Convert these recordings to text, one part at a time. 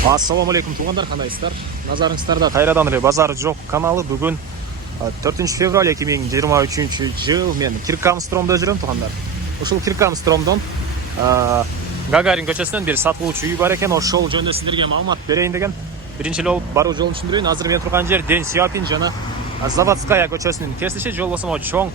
Ассаламу алейкум туғандар, қандайсыздар? Назарыңыздарда қайрадан эле базар жоқ каналы. Бүгін 4 февраль 2023 жыл. Мен Киркамстромда жүрөм туғандар. Ушул Киркамстромдон Гагарин көчөсүнөн бир сатылуучу үй бар экен. Ошол жөнүндө сиздерге маалымат берейин деген. Биринчи эле болуп баруу жолун түшүндүрөйүн. Азыр мен турган жер Ден Сяопин жана Заводская көчөсүнүн кесиши. Жол болсо чоң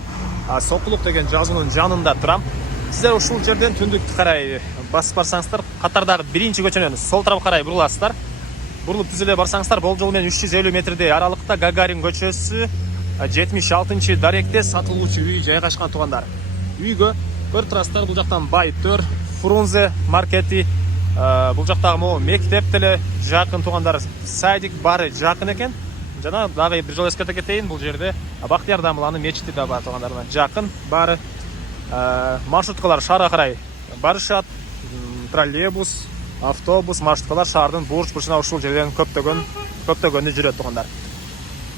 Сокулук деген жазуунун жанында турам. Сіздер ушул жерден түндүктү карай басып барсаңыздар, катардагы биринчи көчөнөн сол тарапка карай буруласыздар. Бурулуп түз эле барсаңыздар, болжол менен 350 метрдей аралыкта Гагарин көчөсү 76 даректе сатылуучу үй жайгашкан тугандар. Үйгө көрүп турасыздар, бул жактан Байтөр, Фрунзе маркети, бул жактагы могу мектеп деле жакын тугандар, садик баары жакын экен. Жана дагы бир жол эскерте кетейин, бул жерде Бактияр Дамыланын мечити да бар тугандарына жакын баары. Маршруткалар шаарга карай барышат. Троллейбус, автобус, маршруткалар шаардын бурч-бурчуна ушул жерден көптөгөнү жүрөт тугандар.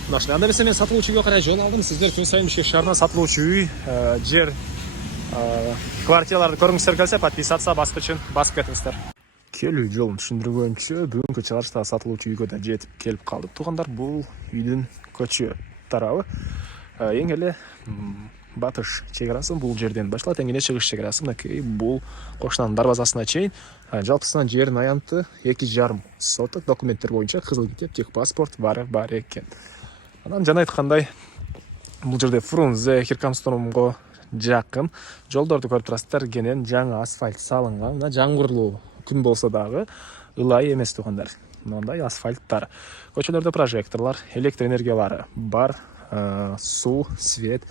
Мынаштай анда эмесе мен сатылуучу үйгө карай жол алдым. Сиздер күн сайын Бишкек шаарынан сатылуучу үй, жер, квартираларды көргүңүздөр келсе, подписаться басып үчүн басып кетиңиздер. Келүү жолун түшүндүргөнчө бүгүнкү чыгарышта сатылуучу үйгө да жетип келип калдык тугандар. Бул үйдүн көчө тарабы эң эле батыш чек арасы бул жерден башталат, эң эле чыгыш чек арасы мынакей бул кошунанын дарбазасына чейин. Жалпысынан жердин аянты 2,5 соток, документтер боюнча кызыл китеп, техпаспорт бар экен. Анан жана айткандай, бул жерде Фрунзе, Киркамстромго жакын жолдорду көрүп турасыздар, кенен жаңы асфальт салынган. Мына жамгырлуу күн болсо дагы ылай эмес тугандар. Мындай асфальттар, көчөлөрдө прожекторлор, электр энергиялары бар, суу, свет,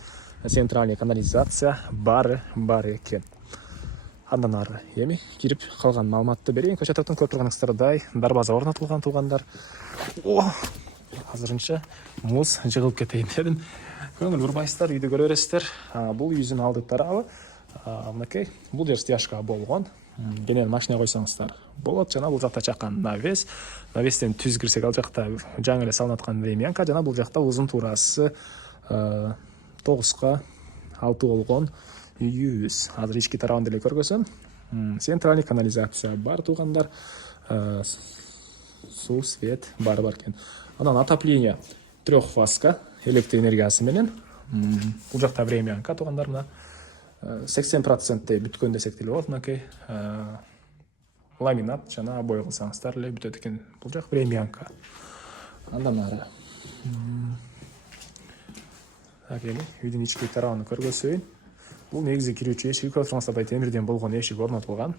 центральный канализация бар экен. Андан ары эми кирип калган маалыматты берейин. Көчө тараптан көрүп турганыңыздардай дарбаза орнотулган тугандар. Азырынча муз жыгылып кетейин дедим. Көңүл бурбайсыздар, үйдү көрө бересиздер. Бул үйүнүн алды тарабы мынакей, бул жер стяжка болгон. Кенен машина койсоңуздар болот. Жана бул жакта чакан навес. Навестен түз кирсек, ал жакта жаңы эле салынып аткан времянка. Жана бул жакта узун туурасы 9га 6 болгон үйүбүз. Азыр ички тарабын деле көргөзөм. Центральный канализация бар тугандар. Суу, свет бар экен. Анан отопление трехфазка, электр энергиясы менен. Бул жакта времянка тугандар, мына 80% бүткөн десек деле болот. Мынакей ламинат жана обой кылсаңыздар эле бүтөт экен. Бул жак времянка. Андан ары үйдүн ички тарабын көргөзөйүн. Бул негизи кирүүчү эшиги, көрүп тургансыздардай темирден болгон эшик орнотулган.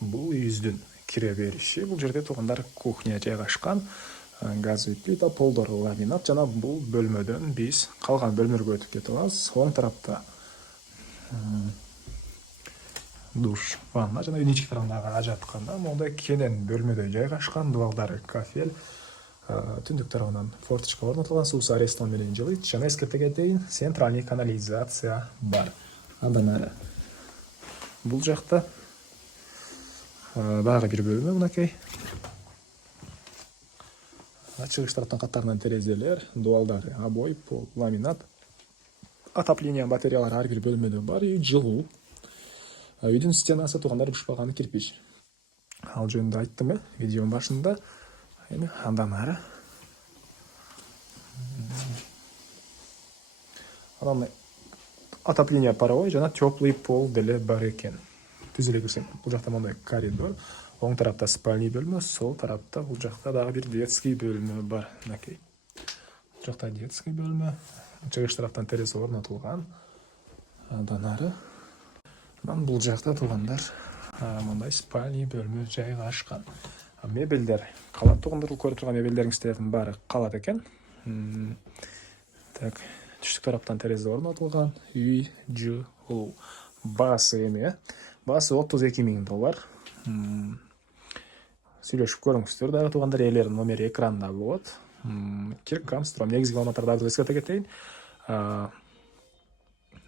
Бул үйүздүн кире бериши. Бул жерде тугандар кухня жайгашкан. Газовый плита, полдор ламинат. Жана бул бөлмөдөн биз калган бөлмөлөргө өтүп кетип алабыз. Оң тарапта душ, ванна жана үйдүн ички тарабындагы ажатканда мондай кенен бөлмөдө жайгашкан. Дубалдары кафель. Түндүк тарабынан форточка орнотулган, суусу арестон менен жылыйт. Жана эскерте кетейин, центральный канализация бар. Андан ары бул жакта дагы бир бөлмө мынакей. Чыгыш тараптан каттарынан терезелер, дубалдары обой, пол, ламинат. Отопление батареялары ар бир бөлмөдө бар. Үй жылуу. Үйдүн стенасы тугандар бушпаганы кирпич. Ал жөнүндө айттым видеонун башында. Эми андан ары анан отопление паровой жана теплый пол деле бар экен. Түз эле кирсең, бул жакта мондай коридор, оң тарапта спальный бөлмө, сол тарапта бул жакта дагы бир детский бөлмө бар. Мынакей. Бул жакта детский бөлмө, чыгыш тараптан терезе орнотулган. Андан ары анан бул жакта тугандар мондай спальный бөлмө жайгашкан. Мебелдер калат тугандар, көрүп турган мебелдериңиздердин баары калат экен. Так, түштүк тараптан терезе орнотулган. Үй жылуу. Баасы эми, баасы $32,000. Сүйлөшүп көрүңүздөр дагы тугандар, элердин номери экранда болот. Киркамстром, негизги маалыматтарды эскерте кетейин.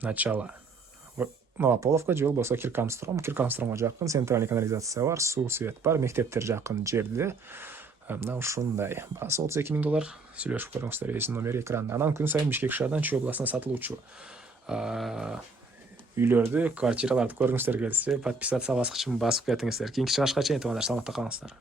Начало Новополовка, жол болсо Киркамстромго жакын, центральный канализация бар, суу, свет бар, мектептер жакын жерде. Мына ушундай. Баасы $32,000. Сүйлөшүп көрүңүздөр, элесин номери экранда. Анан күн сайын Бишкек шаарынан Чүй областына сатылуучу үйлөрдү, квартираларды көргүңүздөр келсе, подписация баскычын басып кетиңиздер. Кийинки чыгышка чейин туугандар, саламатта калыңыздар.